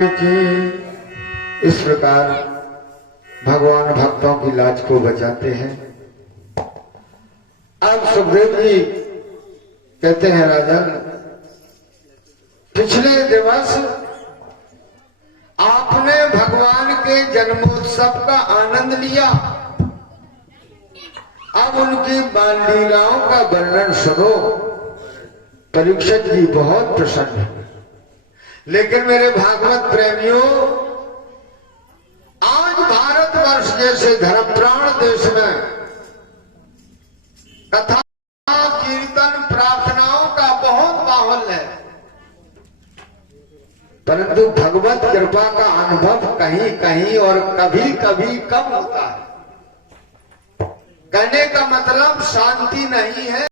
कि इस प्रकार भगवान भक्तों की लाज को बचाते हैं। अब सुखदेव जी कहते हैं, राजन, पिछले दिवस आपने भगवान के जन्मोत्सव का आनंद लिया, अब उनकी बाल लीलाओं का वर्णन सुनो। परीक्षित जी बहुत प्रसन्न है। लेकिन मेरे भागवत प्रेमियों, आज भारतवर्ष जैसे धर्मप्राण देश में कथा कीर्तन प्रार्थनाओं का बहुत माहौल है, परंतु भगवत कृपा का अनुभव कहीं कहीं और कभी कभी कम होता है। कहने का मतलब शांति नहीं है।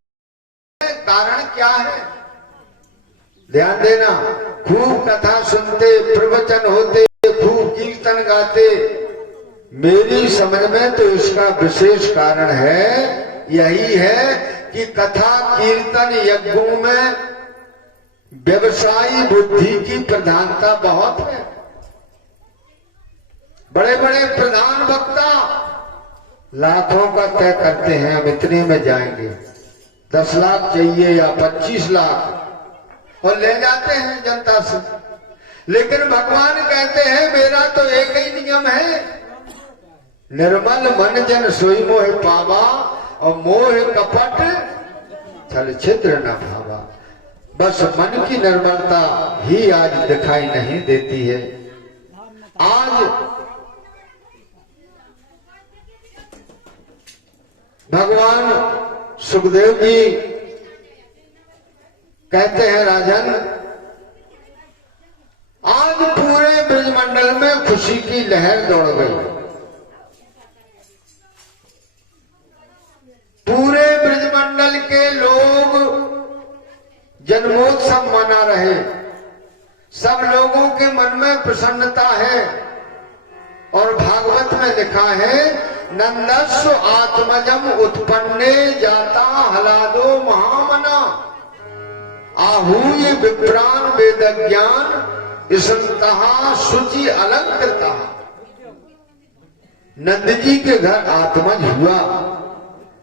कारण क्या है? ध्यान देना, खूब कथा सुनते, प्रवचन होते, खूब कीर्तन गाते, मेरी समझ में तो इसका विशेष कारण है, यही है कि कथा कीर्तन यज्ञों में व्यवसायी बुद्धि की प्रधानता बहुत है। बड़े बड़े प्रधान वक्ता लाखों का तय करते हैं, हम इतने में जाएंगे, 10 लाख चाहिए या 25 लाख, और ले जाते हैं जनता से। लेकिन भगवान कहते हैं, मेरा तो एक ही नियम है, निर्मल मन जन सोई मोह पावा, और मोह कपट छल छिद्र न भावा। बस मन की निर्मलता ही आज दिखाई नहीं देती है। आज भगवान सुखदेव जी कहते हैं, राजन, आज पूरे ब्रजमंडल में खुशी की लहर दौड़ गई। पूरे ब्रजमंडल के लोग जन्मोत्सव मना रहे, सब लोगों के मन में प्रसन्नता है। और भागवत में लिखा है, नंदस्व आत्मजम उत्पन्ने जाता हलादो महामना, आहूय विप्रान वेद ज्ञान इसंतहा शुचि अलंकृता। नंद जी के घर आत्मज हुआ,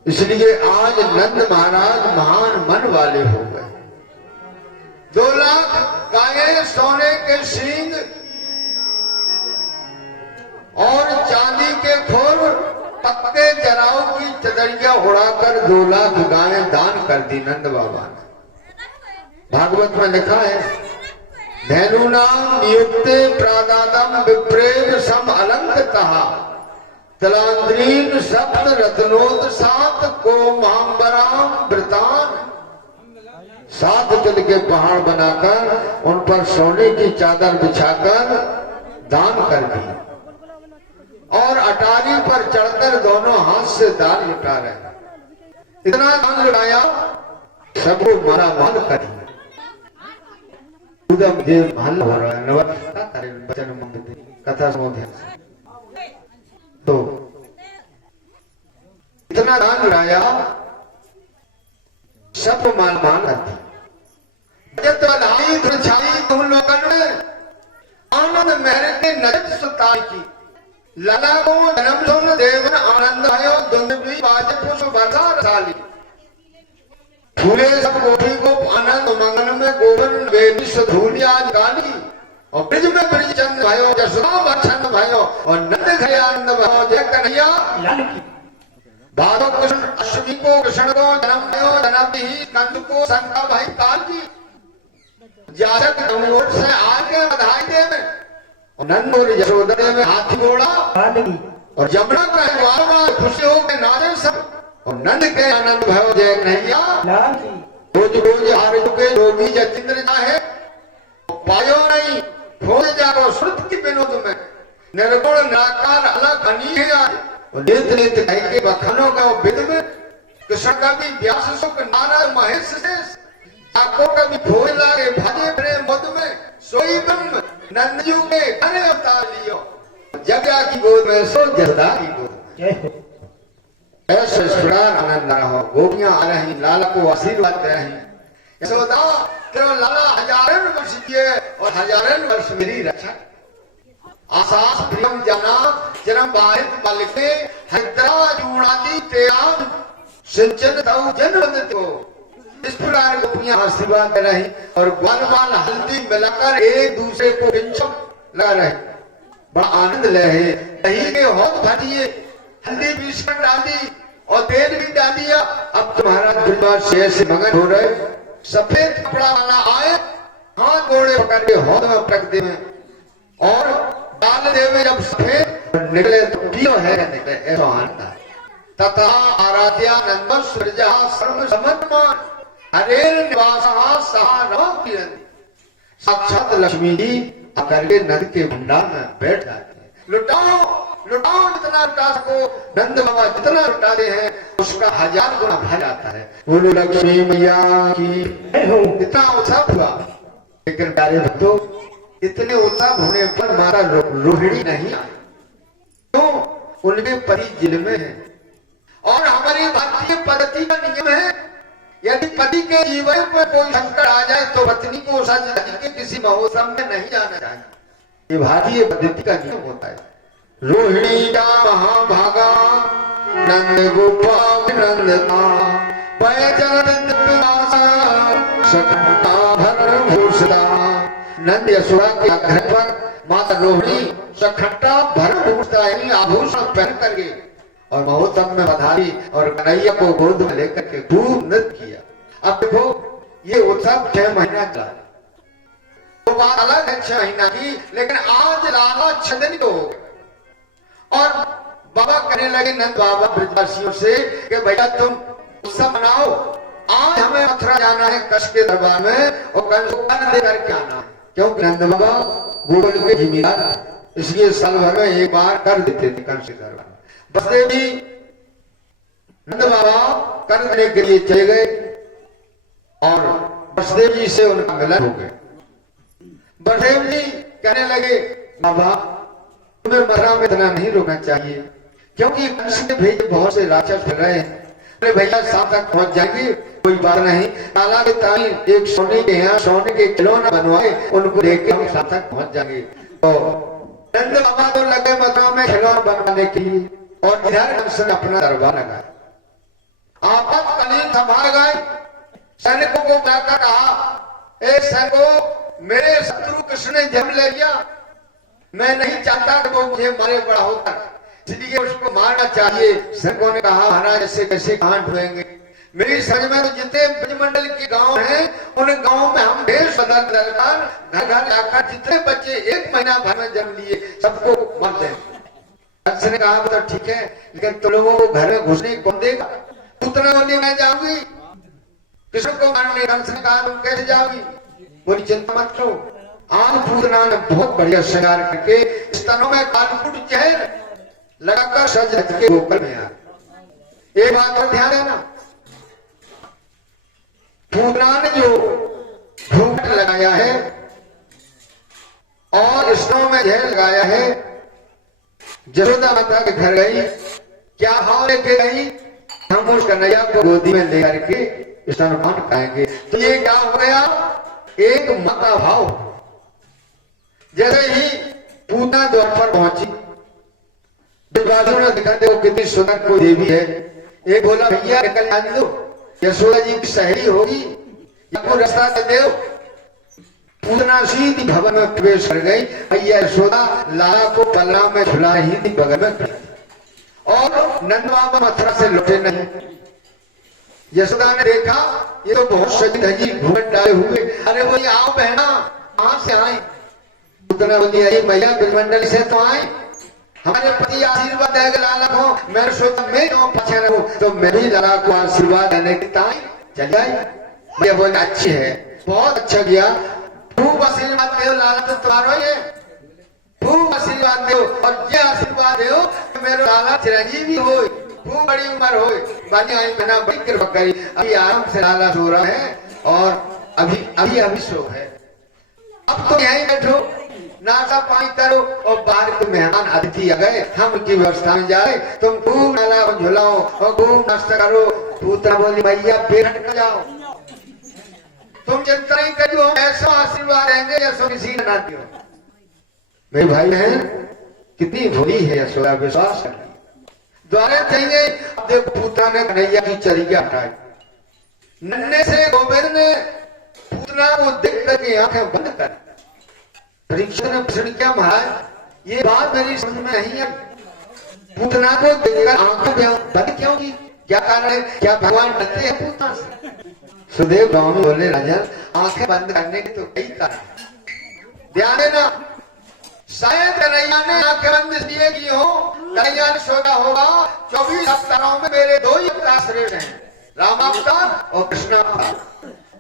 इसलिए आज नंद महाराज महान मन वाले हो गए। 2 लाख गायें, सोने के सींग और चांदी के खोर, पक्के जराव की चदरिया उड़ाकर 2 लाख गायें दान कर दी नंद बाबा ने। भागवत में लिखा है, धैनुनाम नियुक्ते प्रादादम विप्रेम सम अलंकृतः, तलांद्रीन सप्त रत्नोद सात को महांबराम वृतान। 7 तिल के पहाड़ बनाकर उन पर सोने की चादर बिछाकर दान कर दी, और अटारी पर चढ़कर दोनों हाथ से दान लुटा रहे। इतना दान लुटाया, सबको मारा माल कर दिया। महल हो रहा है, वचन कथा समोध्याय। तो इतना दान लुटाया, सब माल माल कर दिया। जब बधाई छाई तुम लोगों ने आनंद मेहर के नजर सुताई की, लाला को जन्म सुन देवन आनंद आयो, दुंदवी बाजे पुष्प बरसा रसाली। फूले सब गोपी को आनंद मंगन में गोवन वेदी धूलि आज गाली, और ब्रिज में ब्रिज चंद भयो, जसोदा बछन भयो, और नंद घय आनंद भयो, जय कन्हैया लाल की। भादो कृष्ण अश्विनी को कृष्ण को जन्म भयो, जन्म ही कंद को शंका भाई काल की। जातक नमोट से आके बधाई दे में, और नंद और यशोदा में हाथी घोड़ा, और जमुना का वार खुशी हो के नारे सब, और नंद के आनंद भयो, जय कन्हैया लाल की। रोज रोज हार चुके योगी जतिंद्र चाहे, पायो नहीं खोज जाओ श्रुत की विनोद में, निर्गुण निराकार अलग अनी है आज, और नित नित कह के बखानों का विद में। कृष्ण कवि व्यास सुख नारद महेश शेष, आपको कभी भोज लागे भाजे प्रेम मद में, सोई ब्रह्म नंदजू के घने अवतार लियो, जगया की गोद में सो जसदा की गोद में। ऐसे आनंद आ रहा हो, गोपियां आ रही, लाला को आशीर्वाद दे रही। यशोदा तेरा लाला हजारों वर्ष जिए और हजारों वर्ष मेरी रक्षा आसास प्रियम जाना जन्म बाहित बालिके हरिद्रा जूणादि तेराम सिंचन तव जन्म को। इस प्रकार गोपियां आशीर्वाद दे रही और ग्वाल बाल हल्दी मिलाकर एक दूसरे को पिंचम लगा रहे, बड़ा आनंद ले रहे। दही के होत भर दिए, हल्दी मिश्रण डाल दी और तेल भी डाल दिया। अब तुम्हारा परिवार से मगन हो रहे। सफेद कपड़ा वाला आए, हाथ गोड़े पकड़ के होद में पटक दे और डाल दे में जब सफेद निकले तो पियो है निकले, ऐसा आनंद है। तथा आराध्या नंद सृजा सर्व समर्पण हरे निवास सहा साक्षात लक्ष्मी जी आकर के नद के भंडार में बैठ जाते हैं। लुटाओ लुटाओ जितना लुटा सको, नंद बाबा जितना लुटाते हैं उसका 1000 गुना भर जाता है। बोलो लक्ष्मी मैया की इतना उत्साह हुआ। लेकिन प्यारे भक्तों, इतने उत्साह होने पर माता रोहिणी नहीं आई। क्यों? उनके पति जिल में है और हमारी भारतीय पद्धति का नियम है, यदि पति के जीवन पर कोई संकट आ जाए तो पत्नी को सज धज के किसी महोत्सव में नहीं जाना चाहिए। ये भारतीय पद्धति का नियम होता है। रोहिणी का महाभागा नंद गोपाल नंदना नंद यशोदा के घर पर माता रोहिणी सखट्टा भरपूर आभूषण पहन करके और महोत्सव में बधाई और कन्हैया को गोद में लेकर के खूब नृत्य किया। अब देखो ये उत्सव 6 महीना चला, तो बात अलग है 6 महीना की, लेकिन आज लाला 6 दिन को हो गए। और बाबा कहने लगे नंद बाबा ब्रजवासियों से कि भैया तुम उत्सव मनाओ, आज हमें मथुरा जाना है कंस के दरबार में और कंस को अन्न दे करके आना है। क्योंकि नंद बाबा गोकुल के जिम्मेदार, इसलिए साल भर में एक बार कर देते थे कंस के दरबार। बसदेव जी नंद बाबा कर देने के लिए चले गए और बसदेव जी से उनका मिलन हो गया। बसदेव जी कहने लगे बाबा तुम्हें मथुरा में इतना नहीं रोकना चाहिए, क्योंकि कंस ने भेजे बहुत से राक्षस फिर रहे हैं। अरे भैया शाम तक पहुंच जाएंगे, कोई बात नहीं। लाला के ताई एक सोने के यहाँ सोने के खिलौना बनवाए, उनको लेके हम शाम तक पहुंच जाएंगे। तो नंद बाबा तो लगे मथुरा में खिलौना बनवाने के लिए और इधर कंस ने अपना दरबार लगाया। आपातकालीन संभाल गए, सैनिकों को बुलाकर कहा, ए सैनिकों मेरे शत्रु कृष्ण ने जन्म ले लिया, मैं नहीं चाहता कि वो मुझे मारे बड़ा होकर, इसलिए उसको मारना चाहिए। सैनिकों ने कहा महाराज ऐसे कैसे कांड हुएंगे, मेरी समझ में तो जितने ब्रजमंडल के गांव हैं उन गांव में हम भेष बदल घर घर जाकर जितने बच्चे 1 महीना भर में जन्म लिए सबको मार दें। कंस ने कहा तो ठीक है, लेकिन तुम लोगों को घर में घुसने कौन देगा? पुत्र बोली मैं जाऊंगी कृष्ण को मारने। कंस ने कहा तुम कैसे जाओगी? बोली चिंता मत करो। आज पूतना ने बहुत बढ़िया श्रृंगार करके स्तनों में कालकूट चहर लगाकर सज के गोकुल में आ। एक बात पर ध्यान देना, पूतना ने जो घूंघट लगाया है और स्तनों में जहर लगाया है, यशोदा माता के घर गई, क्या हाल लेके गई? हम उस कन्हैया को गोदी में ले करके स्तनपान कराएंगे। तो ये क्या हो गया? एक माता भाव। जैसे ही पूतना द्वार पर पहुंची, ब्रजवासियों ने देखा देखो कितनी सुंदर को देवी है। एक बोला भैया निकल जाने दो, यशोदा जी की सहेली होगी या कोई रास्ता दे दो। पूतना सीधी भवन में प्रवेश कर गई। भैया यशोदा लाला को पल्ला में झुला ही थी बगल में, और नंद बाबा मथुरा से लौटे नहीं। यशोदा ने देखा ये तो बहुत सजी धजी घूंघट डाले हुए। अरे बोली आओ बहना, कहां से आई? पूतना बोली अरे मैया ब्रजमंडल से तो आई, हमारे पति आशीर्वाद देगा लाला को, मैं सोचा मैं क्यों पीछे रहूं, तो मैं भी लाला को आशीर्वाद देने की ताई चल आई। भैया बोले अच्छी है, बहुत अच्छा किया, खूब आशीर्वाद दो लाला तो तुम्हारा ये, खूब आशीर्वाद दो और ये आशीर्वाद दो मेरे लाला चिरंजीवी हो, खूब बड़ी उम्र हो। बाजी आई मैंने बड़ी कृपा करी। अभी आराम से लाला सो रहा है और अभी सो है। अब तो यहीं बैठो, नाश्ता पानी करो और बाहर के मेहमान अतिथि आ गए, हम उनकी व्यवस्था में जाए, तुम खूब नाला झुलाओ और खूब नाश्ता करो। पूतना बोली भैया फिर हट जाओ, तुम चिंता नहीं करियो, ऐसा आशीर्वाद देंगे जैसा किसी ने ना दियो। मेरे भाई बहन कितनी भोली है यशोदा, विश्वास कर लिया। द्वारे चाहिए। अब देखो पूतना ने कन्हैया की चरिया हटाई। नन्हे से गोविंद ने पूतना को देख करके आंखें बंद कर। परीक्षित ने प्रश्न किया, महाराज ये बात मेरी समझ में नहीं है, पूतना को देखकर आंखें बंद क्यों की, क्या कारण है? क्या भगवान डरते हैं पूतना से? सुदेव स्वामी बोले, राजन आंखें बंद करने के तो कई कारण। ध्यान देना, शायद कन्हैया ने आंखें बंद इसलिए की हो, कन्हैया ने सोचा होगा 24 अवतारों में मेरे दो ही अवतार श्रेष्ठ हैं, रामावतार और कृष्णावतार,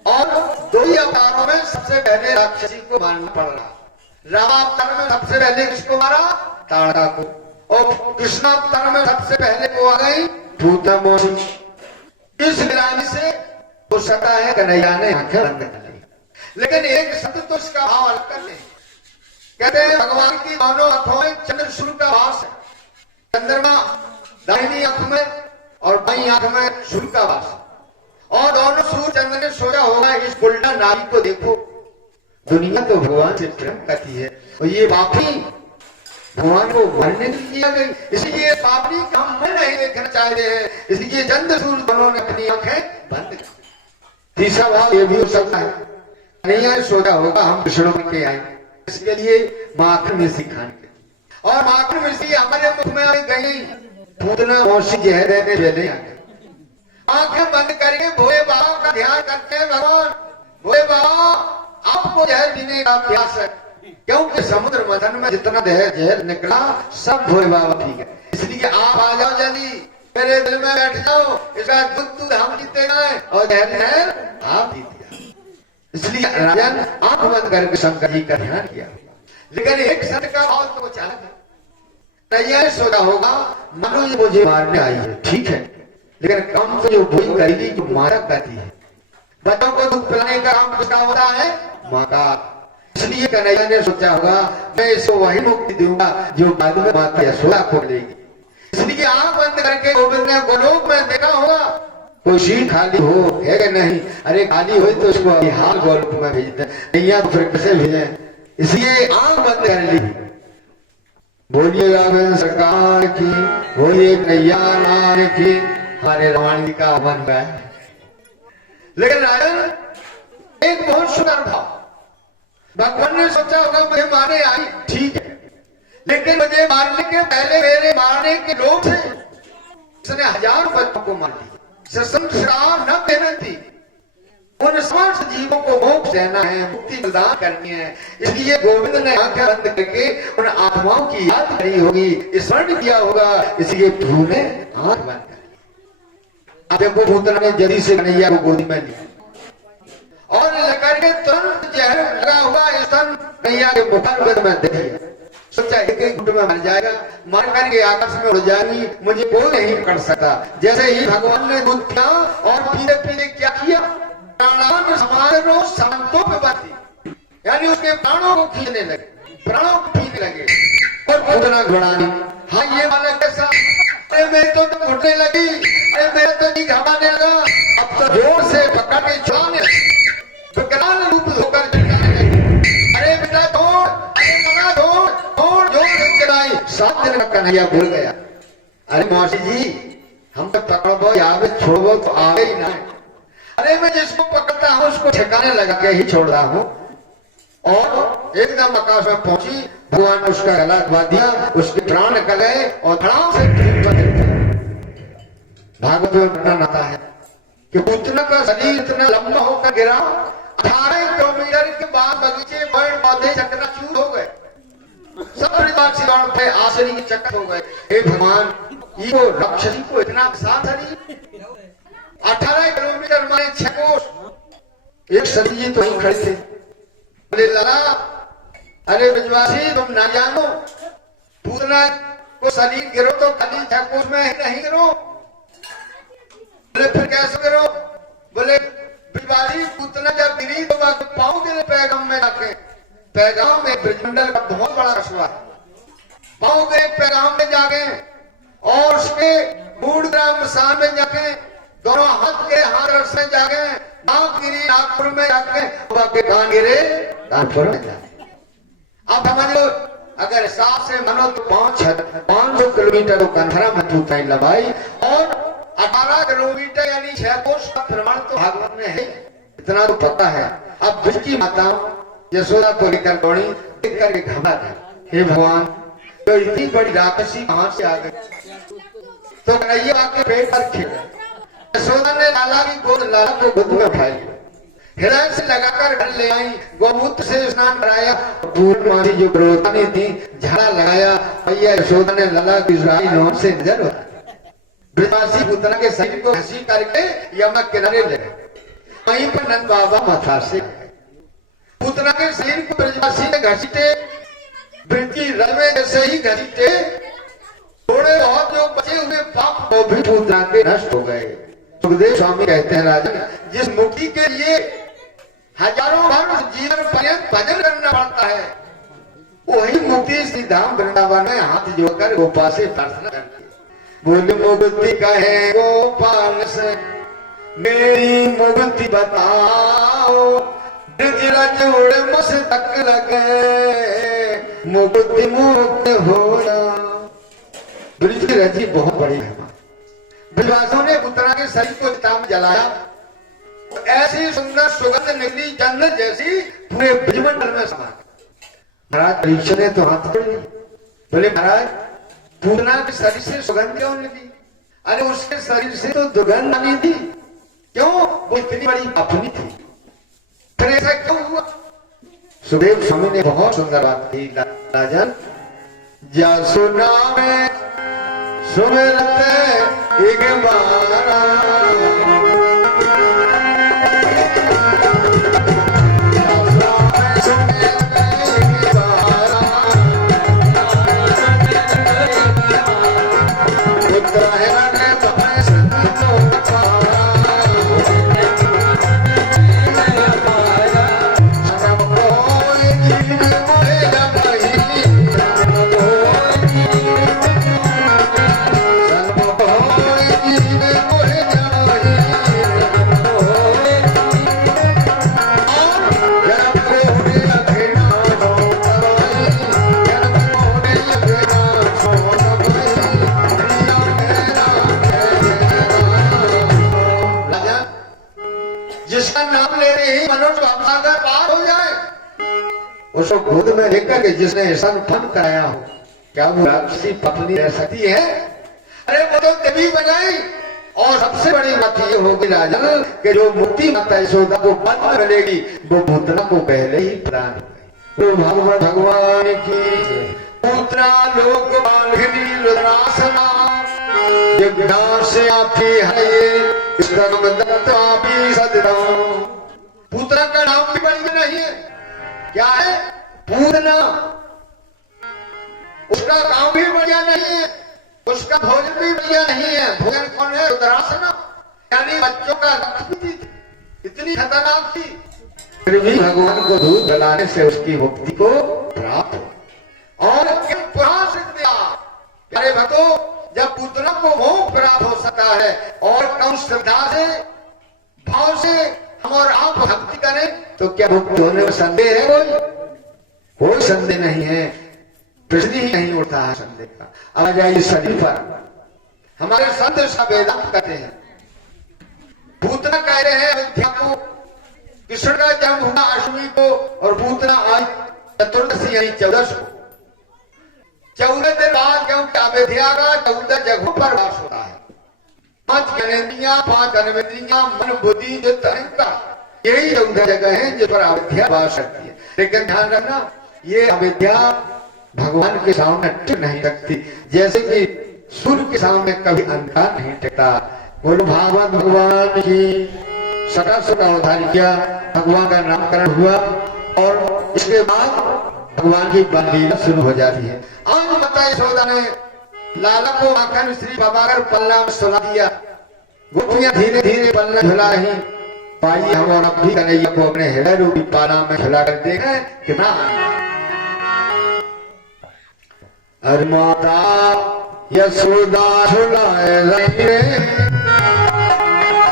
और दो ही अवतारों में सबसे पहले राक्षसी को मारना पड़ रहा। रामावतार में सबसे पहले किसको मारा? ताड़का को। और कृष्णावतार में सबसे पहले को आ गई पूतना मोही। इस गिरानी से हो सकता है कन्हैया ने आंखें बंद कर ली, लेकिन एक शब्द तो इसका भाव अलग कर ले। कहते हैं भगवान की दोनों आंखों में चंद्र सूर्य का वास है। चंद्रमा दाहिनी आंख में और बाईं आंख में सूर्य का वास, और दोनों सूर्य चंद्र ने सोया होगा। इस उल्टा नारी को देखो, दुनिया तो भगवान से प्रेम करती है और ये पापी भगवान को मरने के लिए गई, इसलिए पापी का हम नहीं देखना चाहते हैं, इसलिए चंद्र सूर्य दोनों ने अपनी आंखें बंद कर। तीसरा भाव ये भी हो सकता है, नहीं सोचा होगा हम कृष्ण के आए, इसके लिए माखन मिश्री खाने के, और माखन मिश्री हमारे मुख में आई गई, पूतना मौसी जहर देने चले आंखें बंद करके भोले बाबा का ध्यान करते हैं। भगवान भोले बाबा आपको जहर पीने का प्यास है, क्योंकि समुद्र मथन में जितना जहर निकला सब भोले बाबा ठीक है, इसलिए आप आ जाओ जल्दी, मेरे दिल में बैठ जाओ, इसका दूध हम जीते गए और जहर आप जीते। इसलिए राजन आंख बंद करके शंकर जी का ध्यान किया, लेकिन एक शब्द का भाव तो चालक है। सोचा होगा मानो ये मुझे मारने आई है, ठीक है, लेकिन काम तो जो वही करेगी जो मारा करती है। बच्चों को दूध पिलाने का काम किसका होता है? माँ का। इसलिए कन्हैया ने सोचा होगा मैं इसको वही मुक्ति दूंगा जो बाद में माता यशोदा को लेगी। इसलिए आंख बंद करके गोविंद ने गोलोक में देखा होगा कोई सीट खाली हो है कि नहीं, अरे खाली हो तो उसको हाल गोलोक में भेज दे, नैया तो फिर कैसे भेजे, इसलिए आंख बंद कर ली। बोलिए राघवेंद्र सरकार की, बोलिए नैया नार की, हमारे रावण जी का मन है। लेकिन राजन एक बहुत सुंदर भाव, भगवान ने सोचा होगा मुझे मारने आई, ठीक है, लेकिन मुझे मारने के पहले मेरे मारने के लोग थे, इसने 1000 बच्चों को मार दिया, संसार न देना थी, उन समस्त जीवों को मोक्ष देना है, मुक्ति प्रदान करनी है। इसलिए गोविंद ने आंखें बंद करके उन आत्माओं की याद करी होगी, स्मरण किया होगा, इसलिए प्रभु ने आंख बंद कर ली। अब देखो पूतना ने जल्दी से कन्हैया को गोदी में लिया और लेकर के तुरंत जहर लगा हुआ स्तन कन्हैया के मुखारविंद में दे दिया। सोचा एक घुट में मर जाएगा, मर करके आकाश में उड़ जाएगी, मुझे कोई नहीं पकड़ सकता। जैसे ही भगवान ने दूध पिया और पीने पीने क्या किया, प्राणान समारोह शांतों पे बाती, यानी उसके प्राणों को खींचने लगे, प्राणों को खींचने लगे और पूतना घुड़ानी। हाँ ये वाला कैसा, अरे मैं तो घुटने लगी, अरे मेरा तो जी घबराने लगा, अब तो जोर से पकड़ के छुड़ाने, विकराल रूप होकर चिल्लाने लगी, अरे बेटा दौड़, अरे मना दौड़, दौड़, जोर से चिल्लाई। 7 दिन का कन्हैया भूल गया, अरे मौसी जी हम तो पकड़ो यहाँ छोड़ो तो आगे ही ना, अरे मैं जिसको पकड़ता हूँ उसको ठिकाने लगा के ही छोड़ रहा हूँ। और एकदम आकाश में पहुंची, भगवान ने उसका गला दबा दिया, उसके प्राण निकल गए और धड़ाम से भागवत में वर्णन आता है कि पूतना का शरीर इतना लंबा होकर गिरा, 18 किलोमीटर के बाद बगीचे पेड़ पौधे चकनाचूर हो गए, सब परिवार पे आसरी की चक्कर हो गए। हे भगवान, ये राक्षसी को इतना साथ शरीर, 18 किलोमीटर माने 6 कोस, एक सती जी तो वहीं खड़े थे, बोले लाला अरे ब्रजवासी तुम ना जानो, पूतना को शरीर गिरो तो खाली 6 कोस में ही नहीं गिरो, बोले फिर कैसे गिरो, बोले ब्रजवासी पूतना जब गिरी तो पाँव गिरे पैगाम में जाके, पैगाम में ब्रजमंडल का बहुत बड़ा रसवा, पाँव गए पैगाम में जाके और उसके मूड ग्राम मसान में जाके दोनों हाथ के हाथ रस में जाके, नाक गिरी नागपुर में जाके, बाकी कान गिरे कानपुर में जाके। अब समझ लो अगर हिसाब से मानो तो 500 किलोमीटर को कंधरा में तूता लंबाई और 18 किलोमीटर यानी 6 कोस का प्रमाण तो भागवत में है, इतना तो पता है। अब ब्रज की माता यशोदा को लेकर दौड़ी, देख करके घबरा गई, हे भगवान तो इतनी बड़ी राक्षसी कहां से आ गई। तो कन्हैया आके पेट पर खेल, यशोदा ने लाला को गोद में उठाई, हृदय से लगाकर घर ले आई, गोमूत्र से स्नान कराया, पूर्णमासी जो ग्रोथानी थी झाड़ा लगाया। भैया यशोदा ने लाला की नौन से नजर ब्रजवासी पुतना के शरीर को घसी करके यमुना किनारे ले गए। वहीं पर नंद बाबा माथा से पुतना के शरीर को ब्रजवासी ने घसीटे, वृत्ति रवे जैसे ही घसीटे, थोड़े बहुत जो बचे हुए पाप वो भी पुतना के नष्ट हो गए। सुखदेव स्वामी कहते हैं, राजन जिस मुक्ति के लिए हजारों वर्ष जीवन पर्यंत भजन करना पड़ता है, वही मुक्ति श्री धाम वृंदावन में हाथ जोड़कर गोपाल से प्रार्थना करती है। बोल मुक्ति कहे गोपाल से मेरी मुक्ति बताओ, ब्रज जोड़ मस्तक लगे मुक्ति मुक्त होना। ब्रज की रजी बहुत बड़ी है। ब्रजवासियों ने पुतना के शरीर को चिता में जलाया, ऐसी सुंदर सुगंध निकली जन्नत जैसी पूरे ब्रजमंडल में समा। महाराज परीक्षा ने तो हाथ जोड़ लिया, बोले महाराज पूतना के शरीर से सुगंध क्यों निकली? अरे उसके शरीर से तो दुर्गंध आनी थी, क्यों? वो इतनी बड़ी अपनी थी, फिर ऐसा क्यों हुआ? सुखदेव स्वामी ने बहुत सुंदर बात की, राजन जा सुना में सुमिरते एक बारा उसको गोद में लेकर के जिसने ऐसा फन कराया हो, क्या वो राक्षसी पत्नी रह सकती है? अरे वो तो देवी बनाई। और सबसे बड़ी बात ये होगी राजन कि जो मुक्ति माता यशोदा को पद में मिलेगी वो पुतना को पहले ही प्रदान हो गई। तो भगवान भगवान की पुत्रा लोक बालघनी रुद्रासना जिज्ञान से आती है पुत्रा का नाम भी बढ़िया नहीं है, क्या है? पूतना। उसका गांव भी बढ़िया नहीं है, उसका भोजन भी बढ़िया नहीं है। भोजन कौन है? रुद्रासना, यानी बच्चों का इतनी खतरनाक थी, फिर भी भगवान को दूध पिलाने से उसकी मुक्ति को प्राप्त हो। और प्यारे भक्तों, जब पुतना को मोक्ष प्राप्त हो सकता है और कम श्रद्धा से भाव से हम और आप भक्ति करें तो क्या मुक्त होने में संदेह है? कोई संदेह नहीं है, प्रश्न ही नहीं उठता है संदेह का। अब आ जाइए शरीर पर। हमारे संत वेदांत कहते हैं, पूतना कह रहे हैं अयोध्या को, कृष्ण का जन्म हुआ अष्टमी को और पूतना आज चतुर्दशी यानी 14 को। 14 दिन बाद क्योंकि अयोध्या का 14 जगहों पर वास होता है। 5 ज्ञानेंद्रियां, 5 अनुमेंद्रियां, मन बुद्धि जो अहंकार, यही 14 जगह है जिस पर अविद्या वास करती है। लेकिन ध्यान रखना, ये अविद्या भगवान के सामने टिक नहीं सकती, जैसे कि सूर्य के सामने कभी अंधकार नहीं टिकता। बोलो भागवत भगवान की सदा सदा अवतार किया, भगवान का नामकरण हुआ और इसके बाद भगवान की लीला शुरू हो जाती है। आज माता यशोदा ने लाला को आकर श्री बाबाकर पल्ला में सुला दिया, गोपियां धीरे धीरे पल्ला झुला ही पाई। हम और अब भी कन्हैया को अपने हृदय रूपी पाला में झुला कर देखें कितना। अरे माता यशोदा झुलाए रे,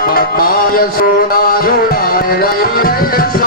माता यशोदा झुलाए रे।